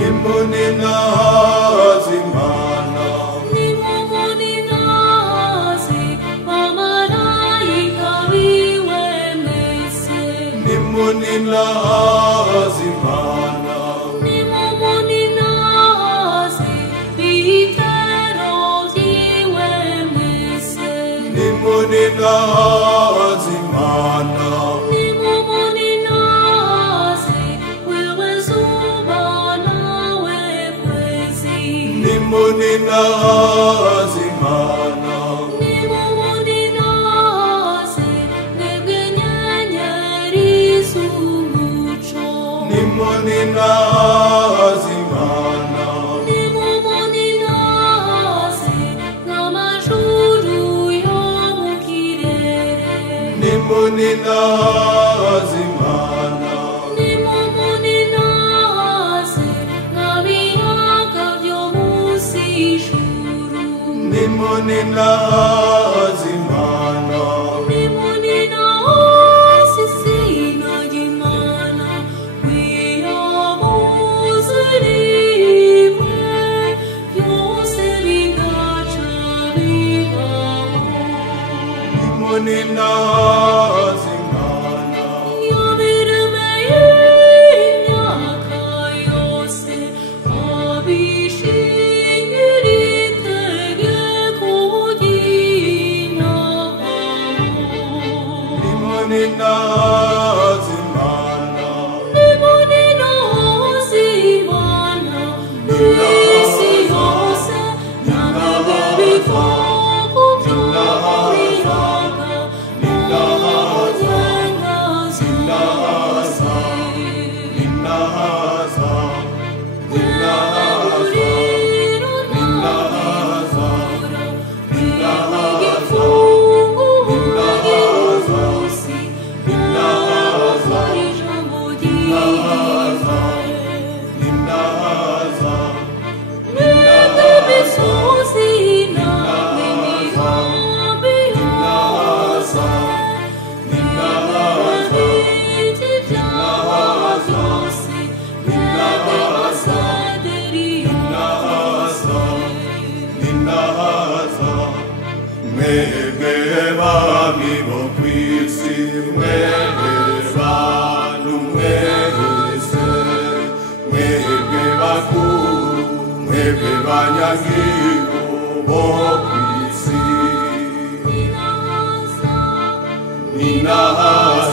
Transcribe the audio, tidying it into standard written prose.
nimunazimana nimumuninazi bamarayika biwe mwese nimunazimana nimumuninazi bitero vyiwe mwese nimunazimana nimumuninazi wewe zuba nawe kwezi nimunazimana nimumuninazi nebwe nyenyeri z'umuco nimunazimana nimumuninazi nk'amajuru yo mu kirere nimunazimana nimumuninazi nk'abiyaga vyo munsi y'ijuru nimunazimana nimuninazi zina ry'Imana wiyabuze rimwe byose bigaca bibaho nimunazimana yabiremeye imyaka yose abishingira itegeko ry'Imana nimunazimana nimuninazimana kw'isi yose ntabwo bikoko by'umwiyaga munyenga zose ninaza uriro n'amahoro n'igifungu n'igihusi ninaza ijambo ryiza ninaza mwebwe misozi namwe mihambi yose mwebwe biti vyaho vyose mwebwe basaderi yose ninaza mwebwe bami bo kw'isi mwebwe bantu mwese mwebwe bakuru mwebwe banyagihugu bo kw'isi ninaza ninaza